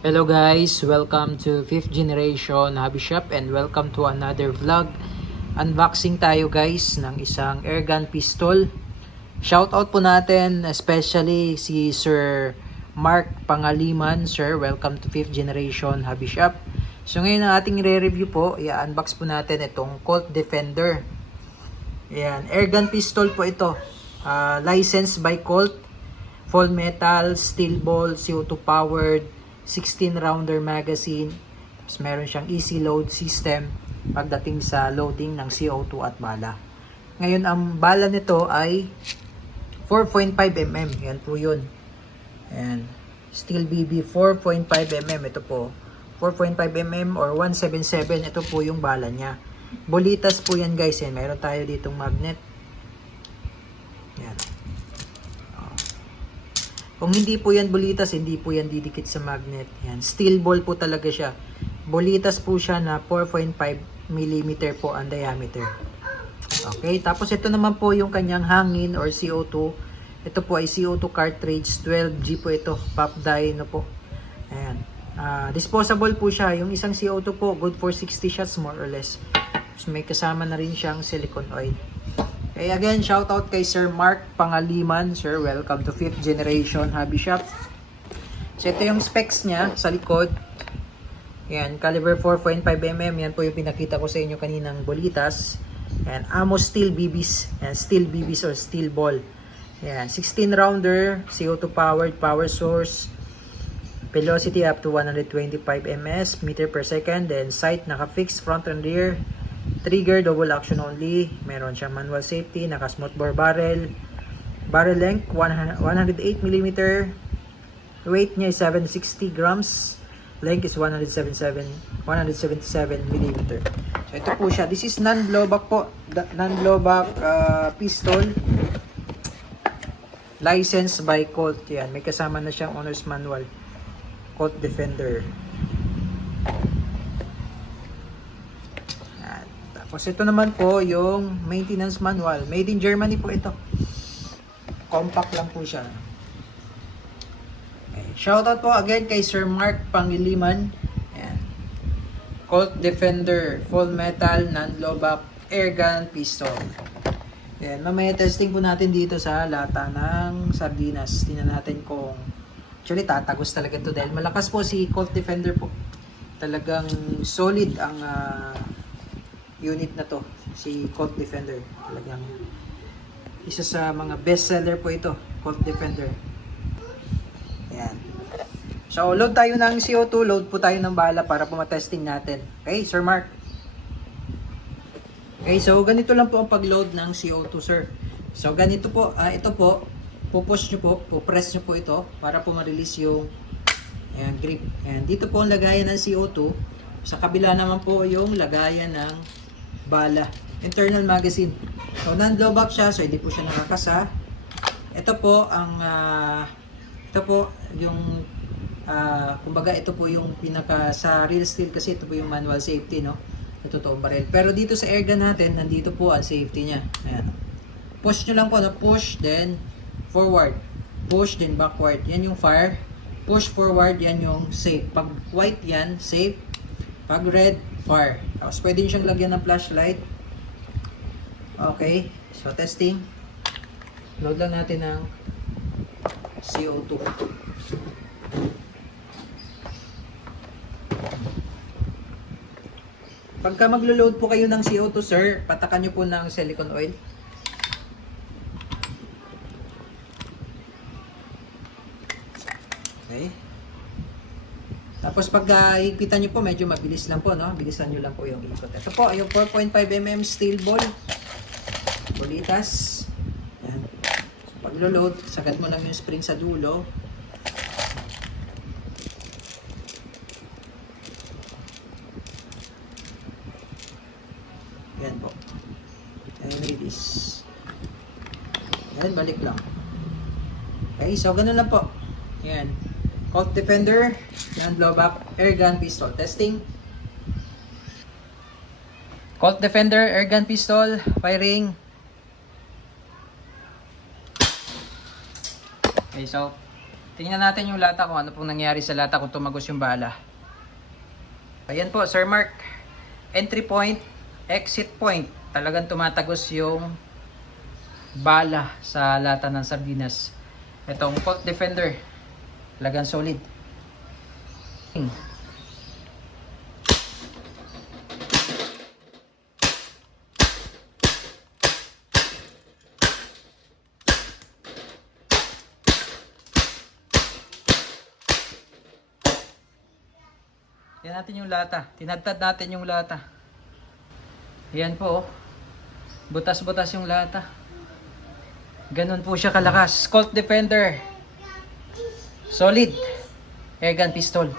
Hello guys, welcome to 5th generation hobby shop and welcome to another vlog. Unboxing tayo guys ng isang airgun pistol. Shoutout po natin especially si Sir Mark Pangaliman. Sir, welcome to 5th generation hobby shop. So ngayon ang ating re-review po, i-unbox po natin itong Colt Defender. Ayan, airgun pistol po ito. Licensed by Colt. Full metal, steel ball, CO2 powered, 16 rounder magazine. Tapos meron siyang easy load system pagdating sa loading ng CO2 at bala. Ngayon ang bala nito ay 4.5 mm. Yan po yun. Ayan. Steel BB 4.5 mm. Ito po. 4.5 mm or 177. Ito po yung bala niya. Bolitas po yan guys. Yan. Meron tayo ditong magnet. Yan. Kung hindi po yan bolitas, hindi po yan didikit sa magnet. Yan. Steel ball po talaga siya. Bolitas po siya na 4.5 mm po ang diameter. Okay. Tapos ito naman po yung kanyang hangin or CO2. Ito po ay CO2 cartridge. 12G po ito. Pop dyno po. Ayan. Disposable po siya. Yung isang CO2 po, good for 60 shots more or less. So, may kasama na rin siyang silicone oil. Okay, again, shoutout kay Sir Mark Pangaliman. Sir, welcome to 5th generation hobby shop. So, ito yung specs niya sa likod. Yan, caliber 4.5 mm. Yan po yung pinakita ko sa inyo kaninang bolitas. Yan, ammo steel BBs. Yan, steel BBs or steel ball. Yan, 16 rounder, CO2 powered, power source. Velocity up to 125 ms, meter per second. Then, sight naka-fix front and rear. Trigger, double action only. Meron siyang manual safety, naka-smooth bore barrel. Barrel length, 108 mm. Weight niya is 760 grams. Length is 177 mm. So, ito po siya. This is non-blowback po. Non-blowback pistol. Licensed by Colt. Yan. May kasama na siyang owner's manual. Colt Defender. Tapos ito naman po yung maintenance manual. Made in Germany po ito. Compact lang po siya. Okay. Shoutout po again kay Sir Mark Pangiliman. Ayan. Colt Defender full metal non-blowback airgun pistol. Ayan. Mamaya testing po natin dito sa lata ng sardinas. Tingnan natin kung actually tatagos talaga ito dahil malakas po si Colt Defender po. Talagang solid ang unit na to, si Colt Defender. Talagang isa sa mga best seller po ito, Colt Defender. Ayan. So, load tayo ng CO2, load po tayo ng bala para po matesting natin. Okay, Sir Mark. Okay, so ganito lang po ang pag-load ng CO2, sir. So, ganito po, ito po, pupush nyo po, pupress nyo po ito para po ma-release yung ayan, grip. Ayan, dito po ang lagayan ng CO2. Sa kabila naman po yung lagayan ng bala. Internal magazine. So, non-blowback siya. So, hindi po siya nakakasa. Ito po ang ito po yung kumbaga ito po yung pinaka sa real steel kasi ito po yung manual safety, no? Ito totoong barrel. Pero dito sa airgun natin, nandito po ang safety niya. Ayan. Push nyo lang po, no? Push, then forward. Push, then backward. Yan yung fire. Push forward, yan yung safe. Pag white yan, safe. Pag red, fire. Tapos pwede nyo siyang lagyan ng flashlight. Okay. So, testing. Load lang natin ng CO2. Pagka maglo-load po kayo ng CO2, sir, patakan nyo po ng silicone oil. Okay. Tapos pag higpitan nyo po, medyo mabilis lang po, no? Bilisan nyo lang po yung ikot. Ito po, yung 4.5 mm steel ball. Bolitas. Yan. So, pag lo-load, sagad mo lang yung spring sa dulo. Yan po. And release. Yan, balik lang. Okay, so ganun lang po. Yan. Colt Defender, non-blowback airgun pistol. Testing. Colt Defender airgun pistol, firing. Okay, so Tingnan natin yung lata kung ano pong nangyari sa lata kung tumagos yung bala. Ayan po, Sir Mark. Entry point, exit point. Talagang tumatagos yung bala sa lata ng sardinas. Itong Colt Defender. Talagang solid. Yan natin yung lata. Tinadtad natin yung lata. Yan po. Butas-butas yung lata. Ganun po siya kalakas. Colt Defender. Solid. Airgun pistol.